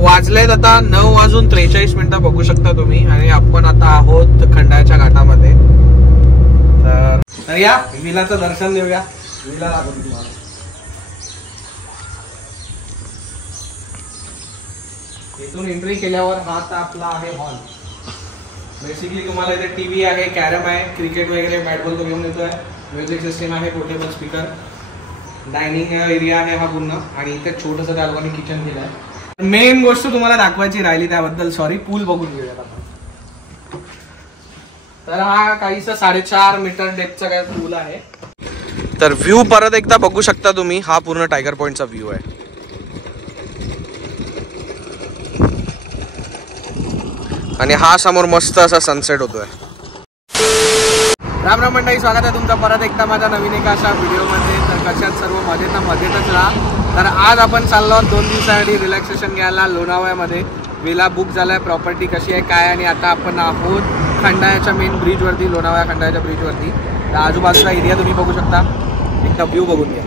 वाजलेत आता 9:43 बघू शकता तुम्ही आणि आपण आता आहोत खंडाळ्याच्या घाटामध्ये। तर या विलाचं दर्शन देऊया। विला दाखवतो तुम्हाला। इथून एंट्री केल्यावर हा आता आपला आहे हॉल। बेसिकली तुम्हाला इथे टीव्ही आहे, कॅरम आहे, क्रिकेट वगैरे बॅट बॉल तो घेऊन येतोय, म्युझिक सिस्टम आहे, पोर्टेबल स्पीकर, डायनिंग एरिया आहे हा पूर्ण आणि इथे छोटंसं त्या लोकांनी किचन केलं आहे। मेन गोष्ट तुम्हाला दाखवायची राहिली त्याबद्दल सॉरी, पूल बघून घेऊया आपण। तर हा काहीसा 4.5 मीटर डेप्थचा काय पूल आहे। तर व्ह्यू परत एकदा बघू शकता तुम्ही, हा पूर्ण टायगर पॉइंटचा व्ह्यू आहे। आणि हा समोर मस्त असा सनसेट होतोय। राम राम मंडळी, स्वागत आहे तुमचं परत एकदा माझ्या नवीन एका अशा व्हिडिओमध्ये। तर कशात सर्व मजेतच राहा। तर आज आपण चाललो आहोत 2 दिवसासाठी रिलॅक्सेशन घ्यायला लोणावळ्यामध्ये। विला बुक झालाय, प्रॉपर्टी कशी आहे काय, आणि आता आपण आहोत खंडाळ्याच्या मेन ब्रिजवरती, लोणावळा खंडाळ्याच्या ब्रिजवरती। तर आजूबाजूचा एरिया तुम्ही बघू शकता, एकदा व्ह्यू बघून घ्या।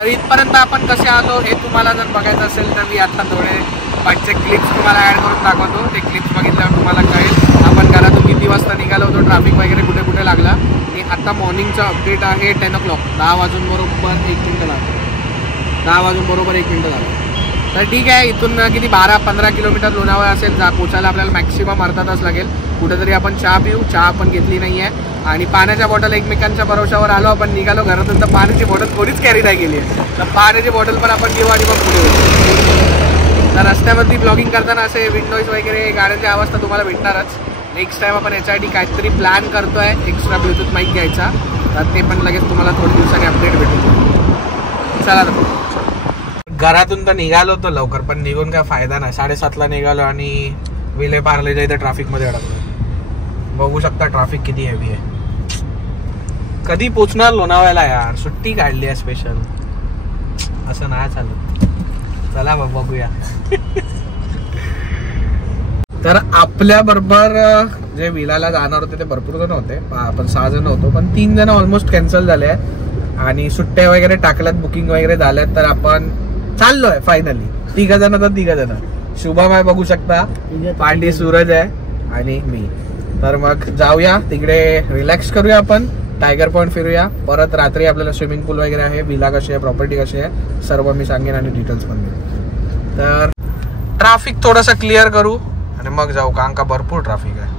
तर इथपर्यंत आपण कसे आलो हे तुम्हाला जर बघायचं असेल तर मी आता थोडे पाचचे क्लिप्स तुम्हाला ॲड करून दाखवतो। ते क्लिप्स बघितल्यावर तुम्हाला कळेल आपण घरातून किती वाजता निघालो होतो, ट्रॅफिक वगैरे कुठे कुठे लागला। आणि आता मॉर्निंगचा अपडेट आहे 10 o'clock, 10 वाजून बरोबर 1 मिनिट लागतो, 10 वाजून बरोबर 1 मिनिट झालं। तर ठीक आहे, इथून किती 12-15 किलोमीटर लोणावळा असेल, पोचायला आपल्याला मॅक्सिमम अर्धा तास लागेल। कुठेतरी आपण चहा पिऊ, चहा आपण घेतली नाही आहे, आणि पाण्याच्या बॉटल एकमेकांच्या भरोशावर आलो आपण, निघालो घरातून तर पाण्याची बॉटल कोणीच कॅरी नाही केली आहे। तर पाण्याची बॉटल पण आपण घेऊ आणि मग पुढे। तर रस्त्यावरती ब्लॉगिंग करताना असे विंडोज वगैरे गाड्यांची आवाज तर तुम्हाला भेटणारच। नेक्स्ट टाइम आपण याच्यासाठी काहीतरी प्लॅन करतोय, एक्स्ट्रा ब्लूटूथ माईक घ्यायचा, तर ते पण लगेच तुम्हाला थोड्या दिवसांनी अपडेट भेटेल। चला तर घरातून तर निघालो तो लवकर, पण निघून काय फायदा नाही। 7:30ला निघालो आणि विले पार्लेच्या इथे ट्रॅफिकमध्ये अडकलो। बघू शकता ट्रॅफिक किती हेवी आहे। कधी पोचणार लोणावळ्याला यार, सुट्टी काढली आहे स्पेशल, असं नाही चालत। चला मग बघूया। तर आपल्या बरोबर जे विलाला जाणार होते ते भरपूर जण होते, आपण 6 जण होतो, पण 3 जण ऑलमोस्ट कॅन्सल झाले आणि सुट्ट्या वगैरे टाकल्यात, बुकिंग वगैरे झाल्यात। तर आपण चाललोय फायनली 3 जण, तर 3 जण शुभम आहे बघू शकता, पांडे सूरज आहे आणि मी। तर मग जाऊया तिकडे, रिलॅक्स करूया आपण, टायगर पॉइंट फिरूया, परत रात्री आपल्याला स्विमिंग पूल वगैरे आहे, विला कशी आहे, प्रॉपर्टी कशी आहे, सर्व मी सांगेन आणि डिटेल्स पण देईन। तर ट्रॅफिक थोडंसं क्लिअर करू आणि मग जाऊ, कारण का भरपूर ट्रॅफिक आहे।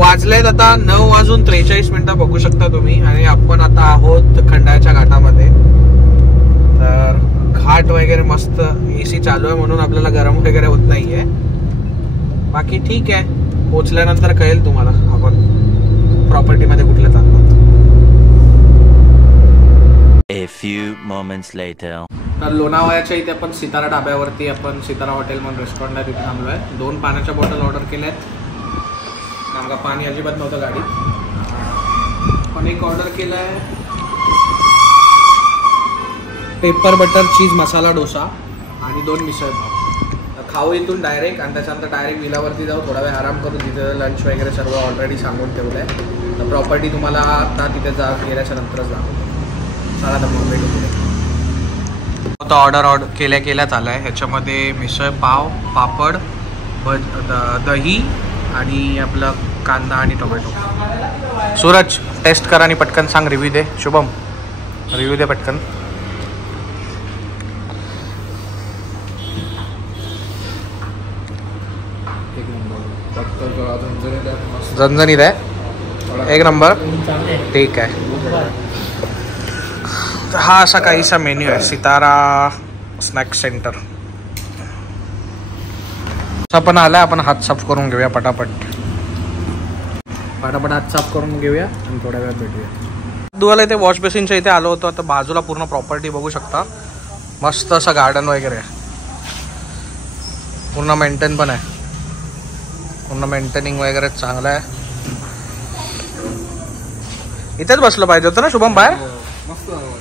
वाजलेत आता 9:43 बघू शकता तुम्ही, आणि आपण आता आहोत खंडाळ्याच्या घाटामध्ये। तर घाट वगैरे मस्त, AC चालू आहे म्हणून आपल्याला गरम वगैरे होत नाहीये, बाकी ठीक आहे। पोचल्यानंतर कळेल तुम्हाला आपण प्रॉपर्टी मध्ये कुठल्या चाललो। A few moments later. तर लोणावळ्याच्या इथे आपण सितारा ढाब्यावरती, आपण सितारा हॉटेल म्हणून रेस्टॉरंट आहे तिथे थांबलोय। 2 पाण्याच्या बॉटल ऑर्डर केल्यात, आमका पाणी अजिबात नव्हतं गाडीत। पण एक ऑर्डर केलाय पेपर बटर चीज मसाला डोसा आणि 2 मिसळ पाव। खाऊ इथून डायरेक्ट, आणि त्याच्यानंतर डायरेक्ट विलावरती जाऊ, थोडा वेळ आराम करू, तिथे लंच वगैरे सर्व ऑलरेडी सांगून ठेवलंय। तर प्रॉपर्टी तुम्हाला आता तिथे गेल्याच्या नंतरच दाखवतो। चला तर मग भेटू पुढे। आता ऑर्डर केल्याच आलाय, ह्याच्यामध्ये मिसळ पाव, पापड, दही आणि आपलं कांदा आणि टोमॅटो। सूरज टेस्ट कर आणि पटकन सांग, रिव्ह्यू दे। शुभम रिव्ह्यू दे पटकन। झणझणीत आहे, 1 नंबर, ठीक आहे। हा असा काहीसा मेन्यू आहे सितारा स्नॅक्स सेंटर. आपण आलाय, आपण हात साफ करून घेऊया पटापट हात साफ करून घेऊया आणि थोड्या वेळात भेटूया. दुवाला इथे वॉश बेसिनच्या इथे आलो होतो. आता बाजूला पूर्ण प्रॉपर्टी बघू शकता. मस्त असं गार्डन वगैरे आहे. पूर्ण मेंटेन पण आहे. पूर्ण मेंटेनिंग वगैरे चांगलं आहे. इथेच बसलं पाहिजे होतं ना शुभम बाहेर.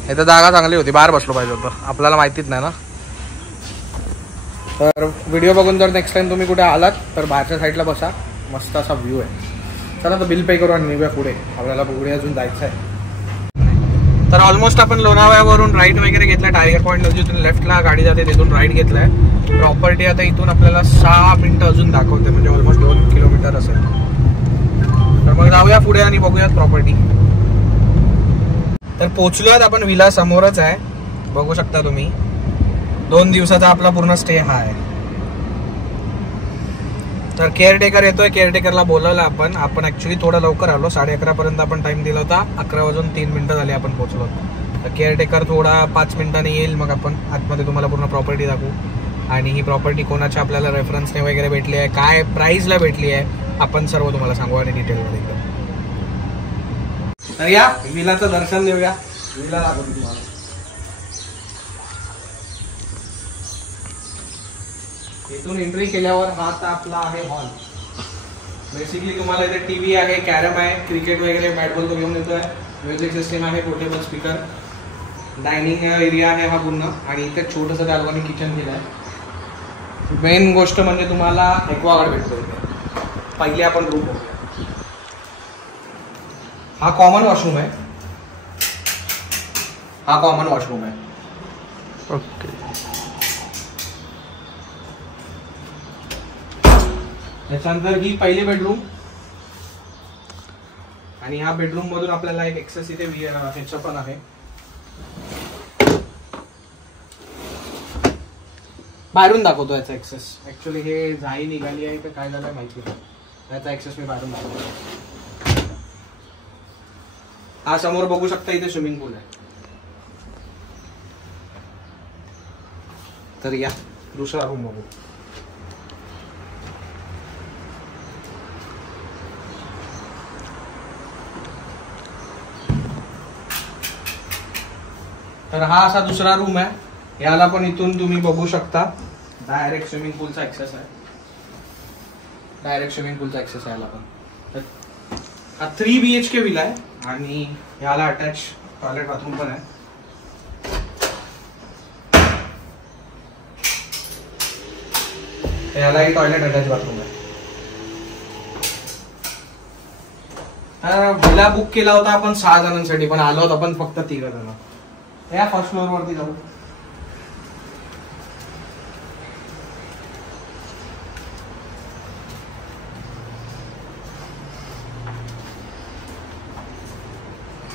इथं जागा चांगली होती, बाहेर बसलो पाहिजे होतं. आपल्याला माहितीच नाही ना. तर व्हिडिओ बघून जर नेक्स्ट टाइम तुम्ही कुठे आलात तर बाहेरच्या साईडला बसा. मस्त असा व्ह्यू आहे. चला तर बिल पे करू आणि निघूया पुढे. आपल्याला पुढे अजून जायचं आहे. तर ऑलमोस्ट आपण लोणावळ्यावरून राईट वगैरे घेतला. टायगर पॉईंट जिथून लेफ्टला गाडी जाते तिथून राईट घेतलाय. प्रॉपर्टी आता इथून आपल्याला 6 मिनिटं अजून दाखवते, म्हणजे ऑलमोस्ट 2 किलोमीटर असेल. तर मग जाऊया पुढे आणि बघूयात प्रॉपर्टी. तर पोचलोयात आपण. विला समोरच आहे, बघू शकता तुम्ही. 2 दिवसाचा आपला पूर्ण स्टे हा आहे. तर केअरटेकर येतोय. केअरटेकरला बोलवलं आपण ऍक्च्युली थोडं लवकर आलो. 11:30 पर्यंत आपण टाइम दिला होता. 11:03 झाले आपण पोहोचलो. तर केअरटेकर थोडा 5 मिनिटांनी येईल. मग आपण आतमध्ये तुम्हाला पूर्ण प्रॉपर्टी दाखवू. आणि ही प्रॉपर्टी कोणाच्या आपल्याला रेफरन्सने वगैरे भेटली आहे, काय प्राइसला भेटली आहे, आपण सर्व तुम्हाला सांगू आणि डिटेलमध्ये एकदम. तर या विलाचं दर्शन देऊया. विला दाखवतो तुम्हाला. इथून एंट्री केल्यावर हा आता आपला आहे हॉल. बेसिकली तुम्हाला इथे टीव्ही आहे, कॅरम आहे, क्रिकेट वगैरे बॅट बॉल तो घेऊन येतोय. म्युझिक सिस्टम आहे, पोर्टेबल स्पीकर, डायनिंग एरिया आहे हा पूर्ण. आणि इथे छोटंसं त्या लोकांनी किचन केलं आहे. मेन गोष्ट म्हणजे तुम्हाला एक्वागार्ड भेटतो इथे. पहिली आपण रूम बघूया. हा कॉमन वॉशरूम आहे. हा कॉमन वॉशरूम आहे. ओके. त्याच्यानंतर ही पहिली बेडरूम. आणि ह्या बेडरूम मधून आपल्याला एक एक्सेस इथे ह्याचं पण आहे. बाहेरून दाखवतो याचा एक्सेस. ऍक्च्युली हे जाई निघाली आहे तर काय झालं माहिती नाही. याचा एक्सेस मी बाहेरून दाखवतो. हा समोर बघू शकता इथे स्विमिंग पूल आहे. तर या दुसरा रूम बघू. तर हा असा दुसरा रूम आहे. याला पण इथून तुम्ही बघू शकता डायरेक्ट स्विमिंग पूलचा ऍक्सेस आहे. याला पण. तर हा 3 BHK विला आहे. आणि याला अटॅच टॉयलेट बाथरूम पण आहे. यालाही टॉयलेट अटॅच बाथरूम आहे. तर विला बुक केला होता आपण 6 जणांसाठी, पण आलो होतो आपण फक्त 3 जण. या फर्स्ट फ्लोअर वरती जाऊ.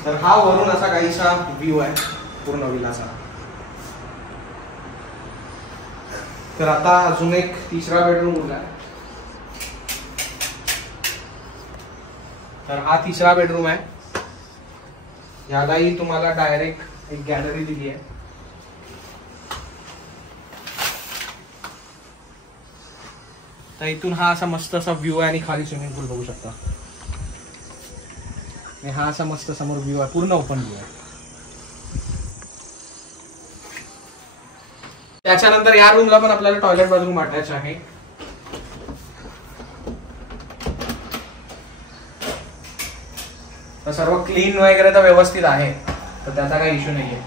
तर हा वरून असा काहीसा व्ह्यू आहे पूर्ण विलाचा. तर आता अजून एक तिसरा बेडरूम उरला आहे. तर हा तिसरा बेडरूम आहे. यालाही तुम्हाला डायरेक्ट एक गॅलरी दिली आहे. तर इथून हा असा मस्त असा व्ह्यू आहे आणि खाली स्विमिंग पूल बघू शकता. हा असा मस्त समोर व्ह्यू आहे, पूर्ण ओपन व्ह्यू आहे. त्याच्यानंतर या रूमला पण आपल्याला टॉयलेट बाथरूम अटॅच आहे. तर सर्व क्लीन वगैरे तर व्यवस्थित आहे, तर त्याचा काही इश्यू नाहीये.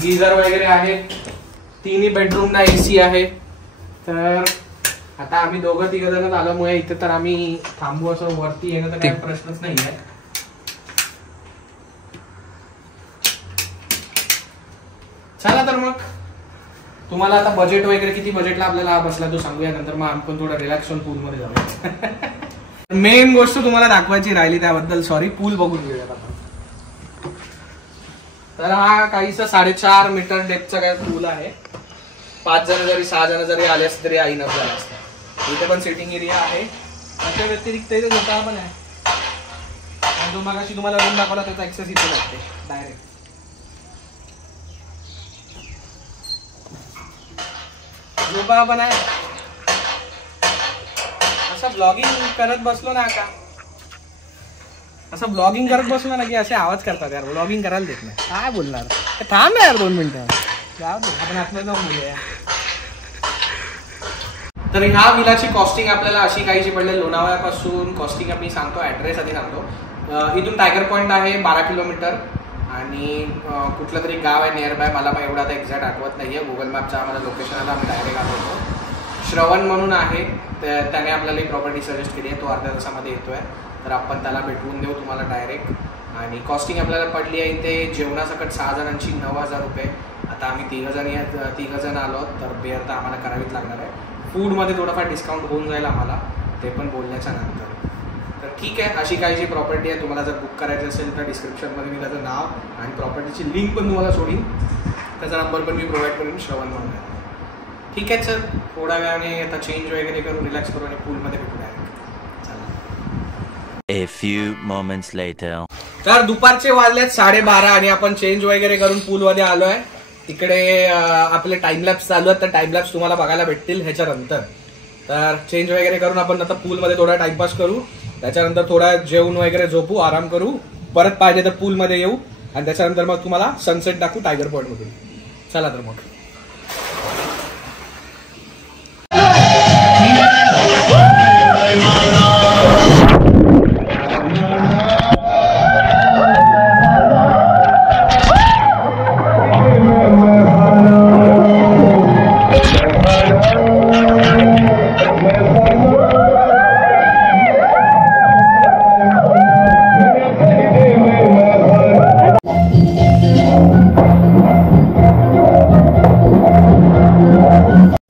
गीझर वगैरे आहे. 3 बेडरूमला AC आहे. तर आता आम्ही 2-3 जण आल्यामुळे इथे तर आम्ही थांबू. असं वरती येणं तर काही प्रश्नच नाहीये. चला तर मग तुम्हाला आता बजेट वगैरे किती बजेटला आपल्याला बसला तो सांगूया. नंतर मग आपण थोडं रिलॅक्स होऊन पूल मध्ये जाऊया. मेन गोष्ट तुम्हाला दाखवायची राहिली त्याबद्दल सॉरी. पूल बघून घेऊयात आपण. तर हा काहीसा 4.5 मीटर डेप्थचा काय पूल आहे. 5 जण जरी 6 जण जरी आले असते तरी इनफ झाला असता. इथे पण सिटिंग एरिया आहे. त्याच्या व्यतिरिक्त इथे झोपाळा पण आहे. आणि जो मगाशी तुम्हाला रूम दाखवला त्याचा ऍक्सेस इथे लागते डायरेक्ट. झोपा पण आहे. असं ब्लॉगिंग करत बसलो ना का, असं ब्लॉगिंग करत बसलो ना की असे आवाज करतात यार. ब्लॉगिंग करायला देत नाही. काय बोलणार, थांब यार 2 मिनिटं. आपण आतमध्ये जाऊन बोलूया. तर ह्या विलाची कॉस्टिंग आपल्याला अशी काहीची पडली. लोणावळ्यापासून कॉस्टिंग मी सांगतो, ॲड्रेस आधी सांगतो. इथून टायगर पॉईंट आहे 12 किलोमीटर आणि कुठलं तरी गाव आहे नियर बाय, मला एवढं आता एक्झॅक्ट आठवत नाही आहे. गुगल मॅपचा आम्हाला लोकेशन आला, आम्ही डायरेक्ट आलो होतो. श्रवण म्हणून आहे, त्याने आपल्याला ही प्रॉपर्टी सजेस्ट केली आहे. तो अर्ध्या तासामध्ये येतो आहे, तर आपण त्याला भेटवून देऊ तुम्हाला डायरेक्ट. आणि कॉस्टिंग आपल्याला पडली आहे इथे जेवणासकट 6 जणांची 9,000 रुपये. आता आम्ही 3 जण आलो, तर बेअर तर आम्हाला करावीच लागणार आहे. फूडमध्ये थोडंफार डिस्काउंट होऊन जाईल आम्हाला, ते पण बोलण्याच्या नंतर. तर ठीक आहे, अशी काहीची प्रॉपर्टी आहे. तुम्हाला जर बुक करायची असेल तर डिस्क्रिप्शनमध्ये मी त्याचं नाव आणि प्रॉपर्टीची लिंक पण तुम्हाला सोडीन. त्याचा नंबर पण मी प्रोव्हाइड करीन, श्रवण म्हणून. ठीक आहे सर, थोड्या वेळाने आता चेंज वगैरे करून रिलॅक्स करू आणि पूलमध्ये भेटूया. A few moments later. तर दुपारचे वाजलेत 12:30 आणि आपण चेंज वगैरे करून पूलमध्ये आलो आहे. तिकडे आपले टाइमलॅप्स चालू आहेत, तर टाइमलॅप्स तुम्हाला बघायला भेटतील ह्याच्यानंतर. तर चेंज वगैरे करून आपण आता पूलमध्ये थोडा टाइमपास करू. त्याच्यानंतर थोडा जेवण वगैरे झोपू, आराम करू. परत पाहिजे तर पूलमध्ये येऊ आणि त्याच्यानंतर मग तुम्हाला सनसेट दाखवू टायगर पॉईंटमधून. चला तर मग.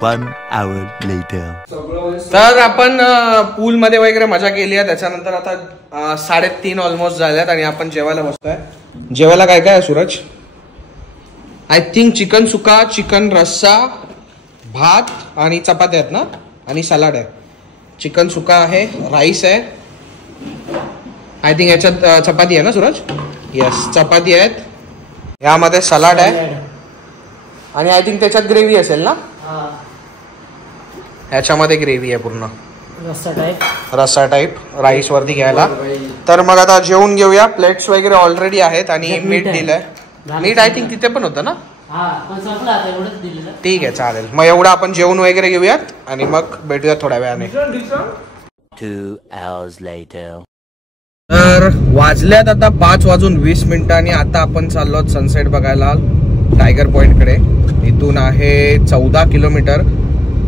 One hour later. तर आपण पूलमध्ये वगैरे मजा केली आहे. त्याच्यानंतर आता 3:30 ऑलमोस्ट झाल्यात आणि आपण जेवायला बसतोय. जेवायला काय काय आहे सूरज? आय थिंक चिकन सुका, चिकन रस्सा, भात आणि चपात्या आहेत ना, आणि सलाड आहे. चिकन सुका आहे, राईस आहे. आय थिंक याच्यात चपाती आहे ना सूरज? येस, चपाती आहेत. यामध्ये सलाड आहे आणि आय थिंक त्याच्यात ग्रेव्ही असेल ना. ह्याच्यामध्ये ग्रेव्ही आहे पूर्ण, रस्सा टाईप राईस वरती घ्यायला. तर मग आता जेवून घेऊया. प्लेट्स वगैरे ऑलरेडी आहेत आणि मीठ दिलंय. मीठ आय थिंक तिथे पण होतं ना. ठीक आहे, चालेल. मग एवढं आपण जेवून वगैरे घेऊयात आणि मग भेटूयात थोड्या वेळाने. 2 hours later. तर वाजल्यात आता 5:20 आणि आता आपण चाललो सनसेट बघायला टायगर पॉइंट कडे. इथून आहे 14 किलोमीटर.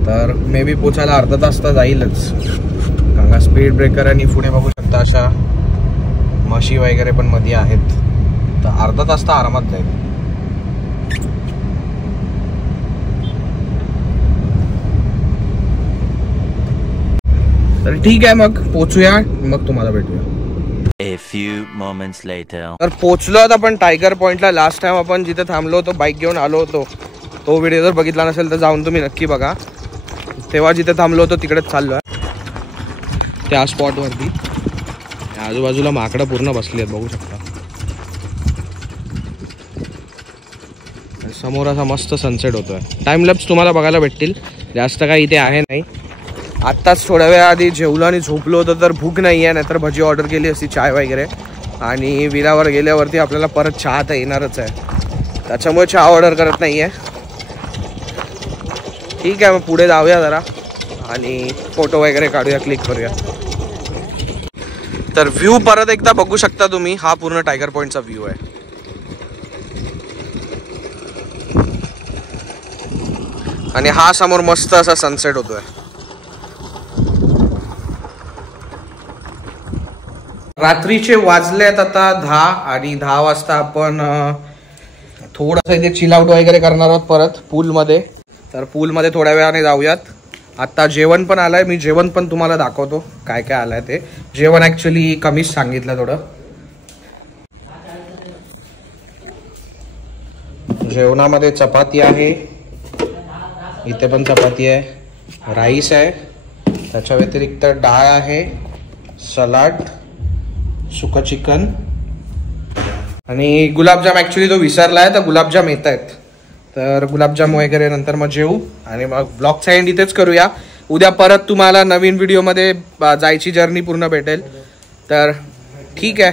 तर मे बी पोचायला अर्धा तास तर जाईलच, कारण का स्पीड ब्रेकर आणि पुढे बघू शकता अशा म्हशी वगैरे पण मध्ये आहेत. तर अर्धा तास तर आरामात जाईल. तर ठीक आहे, मग पोचूया, मग तुम्हाला भेटूया. A few moments later. तर पोचलो आता आपण टायगर पॉइंटला. लास्ट टाइम आपण जिथे थांबलो होतो, बाईक घेऊन आलो होतो, तो व्हिडिओ जर बघितला नसेल तर जाऊन तुम्ही नक्की बघा. तेव्हा जिथे थांबलो होतो तिकडेच चाललो आहे, त्या स्पॉटवरती. आजूबाजूला माकडं पूर्ण बसली आहेत, बघू शकता. समोर असा मस्त सनसेट होतोय. टाइमलॅप्स तुम्हाला बघायला भेटतील, जास्त काही इथे आहे नाही. आत्ताच थोड्या वेळ आधी जेवलो आणि झोपलो होतो, तर भूक नाही आहे, नाहीतर भजी ऑर्डर केली असती, चाय वगैरे. आणि विलावर गेल्यावरती आपल्याला परत चहा तर येणारच आहे, त्याच्यामुळे चहा ऑर्डर करत नाही आहे. ठीक आहे, मग पुढे जाऊया जरा आणि फोटो वगैरे काढूया, क्लिक करूया. तर व्ह्यू परत एकदा बघू शकता तुम्ही. हा पूर्ण टायगर पॉइंटचा व्ह्यू आहे. आणि हा समोर मस्त असा सनसेट होतोय. रात्रीचे वाजलेत आता 10 आणि 10 वाजता आपण थोडंसं इथे चिल आउट वगैरे करणार आहोत परत पूलमध्ये. तर पूलमध्ये थोड्या वेळाने जाऊयात. आता जेवण पण आलंय, मी जेवण पण तुम्हाला दाखवतो काय काय आलंय ते. जेवण ॲक्च्युली कमीच सांगितलं थोडं. जेवणामध्ये चपाती आहे, इथे पण चपाती आहे, राईस आहे, त्याच्या व्यतिरिक्त डाळ आहे, सलाड, सुका चिकन आणि गुलाबजाम. ॲक्च्युली तो विसरलाय, तर गुलाबजाम येत आहेत. तर गुलाबजाम वगैरे नंतर मग जेवू आणि मग ब्लॉगचा एंड इथेच करूया. उद्या परत तुम्हाला नवीन व्हिडिओमध्ये जायची जर्नी पूर्ण भेटेल. तर ठीक आहे,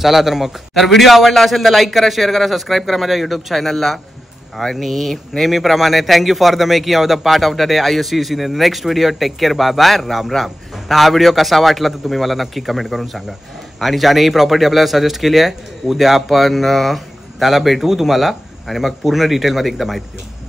चला तर मग. तर व्हिडिओ आवडला असेल तर लाईक करा, शेअर करा, सबस्क्राईब करा माझ्या यूट्यूब चॅनलला. आणि नेहमीप्रमाणे thank you for the making of the part of the day. I you see in next video. Take care, bye bye, Ram Ram. तर हा व्हिडिओ कसा वाटला तर तुम्ही मला नक्की कमेंट करून सांगा. आणि ज्याने ही प्रॉपर्टी आपल्याला सजेस्ट केली आहे, उद्या आपण त्याला भेटू तुम्हाला आणि मग पूर्ण डिटेलमध्ये एकदा माहिती देऊ.